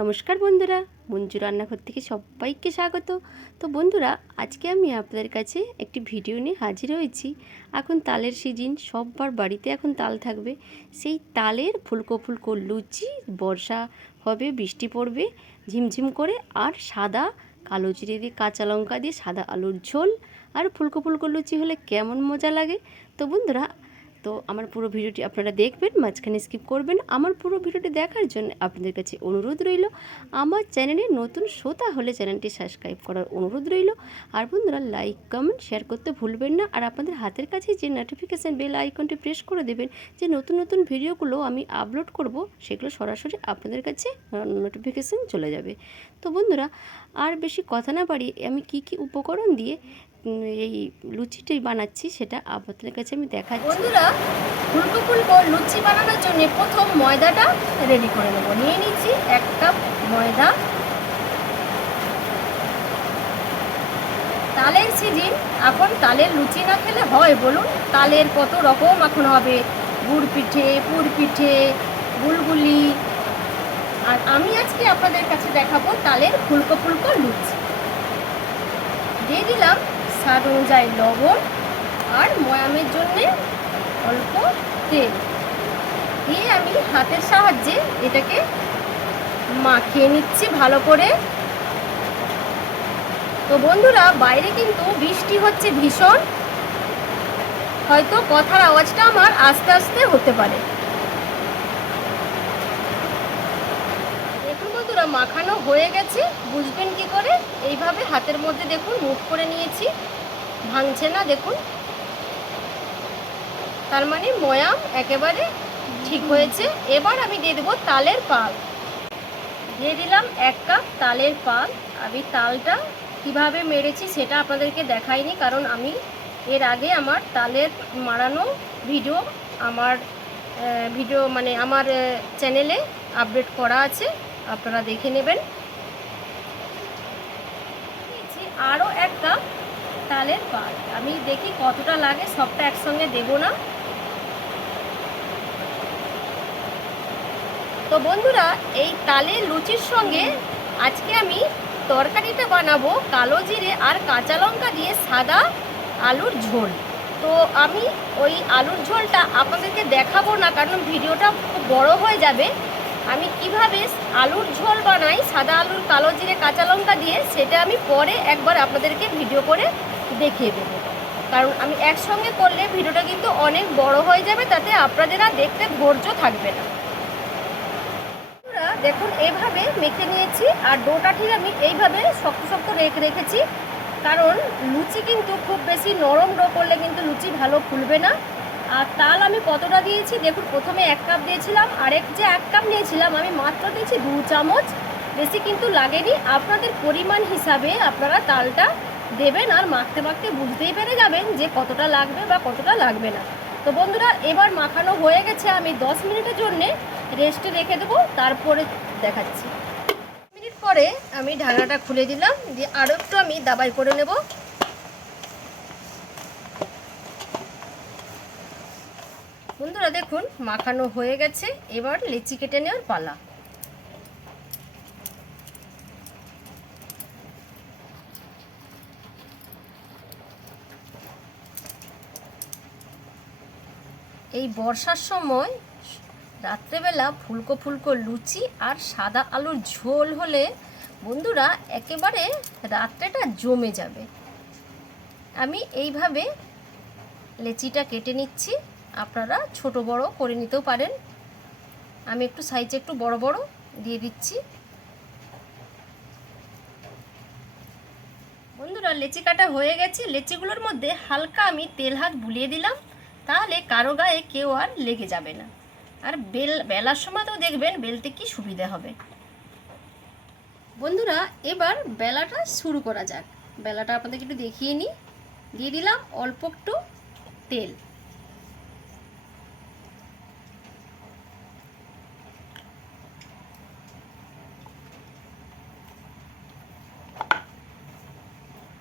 নমস্কার বন্ধুরা, মঞ্জু রান্নাঘর থেকে সবাইকে স্বাগত। তো বন্ধুরা, আজকে আমি আপনাদের কাছে একটি ভিডিও নিয়ে হাজির হয়েছি। এখন তালের সিজন, সবার বাড়িতে এখন তাল থাকবে। সেই তালের ফুলকো ফুলকো লুচি, বর্ষা হবে, বৃষ্টি পড়বে ঝিমঝিম করে, আর সাদা কালো জিরে দিয়ে, কাঁচা লঙ্কা দিয়ে সাদা আলুর ঝোল আর ফুলকো ফুলকো লুচি হলে কেমন মজা লাগে। তো বন্ধুরা, আমার পুরো ভিডিওটি আপনারা দেখবেন, মাঝখানে স্কিপ করবেন। আমার পুরো ভিডিওটি দেখার জন্য আপনাদের কাছে অনুরোধ রইল। আমার চ্যানেলে নতুন শ্রোতা হলে চ্যানেলটি সাবস্ক্রাইব করার অনুরোধ রইল। আর বন্ধুরা, লাইক কমেন্ট শেয়ার করতে ভুলবেন না। আর আপনাদের হাতের কাছে যে নোটিফিকেশান বেল আইকনটি প্রেস করে দেবেন, যে নতুন নতুন ভিডিওগুলো আমি আপলোড করব সেগুলো সরাসরি আপনাদের কাছে নোটিফিকেশান চলে যাবে। তো বন্ধুরা, আর বেশি কথা না বাড়িয়ে আমি কি কি উপকরণ দিয়ে এই লুচিটাই বানাচ্ছি সেটা আপনাদের কাছে আমি দেখাচ্ছি। বন্ধুরা, ফুলকো ফুলকো লুচি বানানোর জন্য প্রথম ময়দাটা রেডি করে নেব। নিয়ে নিচ্ছি 1 কাপ ময়দা। তালের সিজন, এখন তালের লুচি না খেলে হয় বলুন? তালের কত রকম এখন হবে, গুড় পিঠে, পুর পিঠে, গুলগুলি। আর আমি আজকে আপনাদের কাছে দেখাবো তালের ফুলকো ফুলকো লুচি। দিয়ে দিলাম স্বাদ অনুযায়ী লবণ আর ময়ামের জন্যে অল্প তেল দিয়ে আমি হাতের সাহায্যে এটাকে মাখিয়ে নিচ্ছি ভালো করে। তো বন্ধুরা, বাইরে কিন্তু বৃষ্টি হচ্ছে ভীষণ, হয়তো কথার আওয়াজটা আমার আস্তে আস্তে হতে পারে। দেখুন বন্ধুরা, মাখানো হয়ে গেছে। বুঝবেন কি করে? এইভাবে হাতের মধ্যে দেখুন মুঠ করে নিয়েছি, ভাঙছে না। দেখুন, তার মানে ময়াম একেবারে ঠিক হয়েছে। এবার আমি দিয়ে দেবো তালের পাল। দিয়ে দিলাম 1 কাপ তালের পাল। আমি তালটা কিভাবে মেরেছি সেটা আপনাদেরকে দেখাইনি, কারণ আমি এর আগে আমার তালের মাড়ানো ভিডিও আমার আমার চ্যানেলে আপডেট করা আছে, আপনারা দেখে নেবেন। আরও 1 কাপ তালের পাল। আমি দেখি কতটা লাগে, সবটা একসঙ্গে দেবো না। তো বন্ধুরা, এই তালের লুচির সঙ্গে আজকে আমি তরকারিটা বানাবো কালো জিরে আর কাঁচা লঙ্কা দিয়ে সাদা আলুর ঝোল। তো আমি ওই আলুর ঝোলটা আপনাদেরকে দেখাবো না, কারণ ভিডিওটা খুব বড় হয়ে যাবে। আমি কিভাবে আলুর ঝোল বানাই সাদা আলুর কালো জিরে কাঁচা লঙ্কা দিয়ে, সেটা আমি পরে একবার আপনাদেরকে ভিডিও করে দেখিয়ে দেবো। কারণ আমি একসঙ্গে করলে ভিডিওটা কিন্তু অনেক বড় হয়ে যাবে, তাতে আপনাদের আর দেখতে ধৈর্য থাকবে না। দেখুন, এইভাবে মেখে নিয়েছি। আর ডোটা ঠিক আমি এইভাবে শক্ত শক্ত রেখেছি, কারণ লুচি কিন্তু খুব বেশি নরম ডো করলে কিন্তু লুচি ভালো ফুলবে না। আর তাল আমি কতটা দিয়েছি দেখুন, প্রথমে 1 কাপ দিয়েছিলাম, আরেক যে 1 কাপ নিয়েছিলাম আমি মাত্র দিয়েছি 2 চামচ, বেশি কিন্তু লাগেনি। আপনাদের পরিমাণ হিসাবে আপনারা তালটা দেবেন, আর মাখতে মাখতে বুঝতেই পেরে যাবেন যে কতটা লাগবে বা কতটা লাগবে না। তো বন্ধুরা, এবার মাখানো হয়ে গেছে, আমি 10 মিনিটের জন্যে রেস্টে রেখে দেবো, তারপরে দেখাচ্ছি। মিনিট পরে আমি ঢাকনাটা খুলে দিলাম, দিয়ে আরও একটু আমি দাবাই করে নেব। বন্ধুরা দেখুন, মাখানো হয়ে গেছে। এবার লেচি কেটে নেওয়ার পালা। এই বর্ষার সময় রাত্রেবেলা ফুলকো ফুলকো লুচি আর সাদা আলুর ঝোল হলে বন্ধুরা একেবারে রাত্রেটা জমে যাবে। আমি এইভাবে লেচিটা কেটে নিচ্ছি, আপনারা ছোট বড় করে নিতেও পারেন। আমি একটু সাইজে একটু বড় বড় দিয়ে দিচ্ছি। বন্ধুরা, লেচি কাটা হয়ে গেছে। লেচিগুলোর মধ্যে হালকা আমি তেল হাত বুলিয়ে দিলাম, তাহলে কারো গায়ে কেউ আর লেগে যাবে না। আর বেলার সময় তো দেখবেন বেলতে কি সুবিধা হবে। বন্ধুরা, এবার বেলাটা শুরু করা যাক। বেলাটা আপনাদেরকে একটু দেখিয়ে নিই। দিয়ে দিলাম অল্প একটু তেল।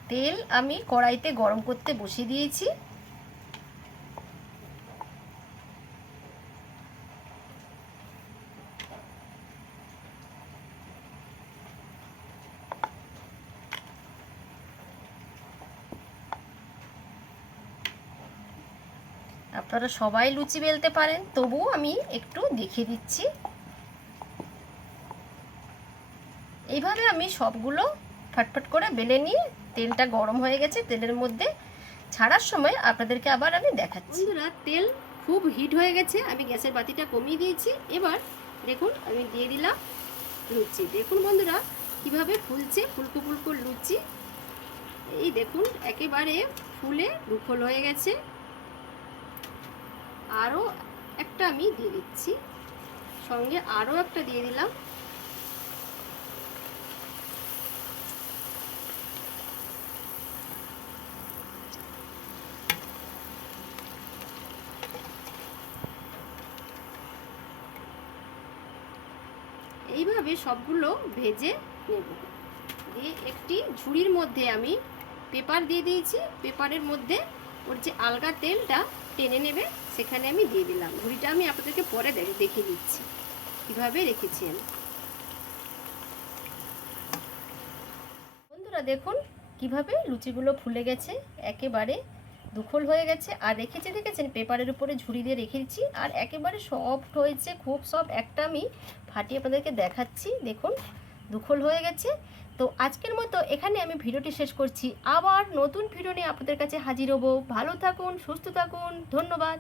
তেল আমি কড়াইতে গরম করতে বসিয়ে দিয়েছি। আপনারা সবাই লুচি বেলতে পারেন, তবুও আমি একটু দেখিয়ে দিচ্ছি। এইভাবে আমি সবগুলো ফটফট করে বেলে নিয়ে তেলটা গরম হয়ে গেছে, তেলের মধ্যে ছাড়ার সময় আপনাদেরকে আবার আমি দেখাচ্ছি। বন্ধুরা, তেল খুব হিট হয়ে গেছে, আমি গ্যাসের বাতিটা কমিয়ে দিয়েছি। এবার দেখুন আমি দিয়ে দিলাম লুচি। দেখুন বন্ধুরা কিভাবে ফুলছে, ফুলকো ফুলকো লুচি। এই দেখুন একেবারে ফুলে দুফল হয়ে গেছে। আরও একটা আমি দিয়ে দিচ্ছি, সঙ্গে আরও একটা দিয়ে দিলাম। এইভাবে সবগুলো ভেজে নেব। দিয়ে একটি ঝুড়ির মধ্যে আমি পেপার দিয়ে দিয়েছি, পেপারের মধ্যে ওর যে আলগা তেলটা টেনে নেবে সেখানে আমি দিয়ে দিলাম। ঝুড়িটা আমি আপনাদেরকে পরে দেখিয়ে দিচ্ছি কীভাবে রেখেছি আমি। বন্ধুরা দেখুন কিভাবে লুচিগুলো ফুলে গেছে, একেবারে দুখল হয়ে গেছে। আর রেখেছি দেখেছেন পেপারের উপরে ঝুড়ি দিয়ে রেখেছি, আর একেবারে সফট হয়েছে, খুব সফট। একটা আমি ফাটিয়ে আপনাদেরকে দেখাচ্ছি, দেখুন দুখল হয়ে গেছে। তো আজকের মতো এখানে আমি ভিডিওটি শেষ করছি। আবার নতুন ভিডিও নিয়ে আপনাদের কাছে হাজির হব। ভালো থাকুন, সুস্থ থাকুন, ধন্যবাদ।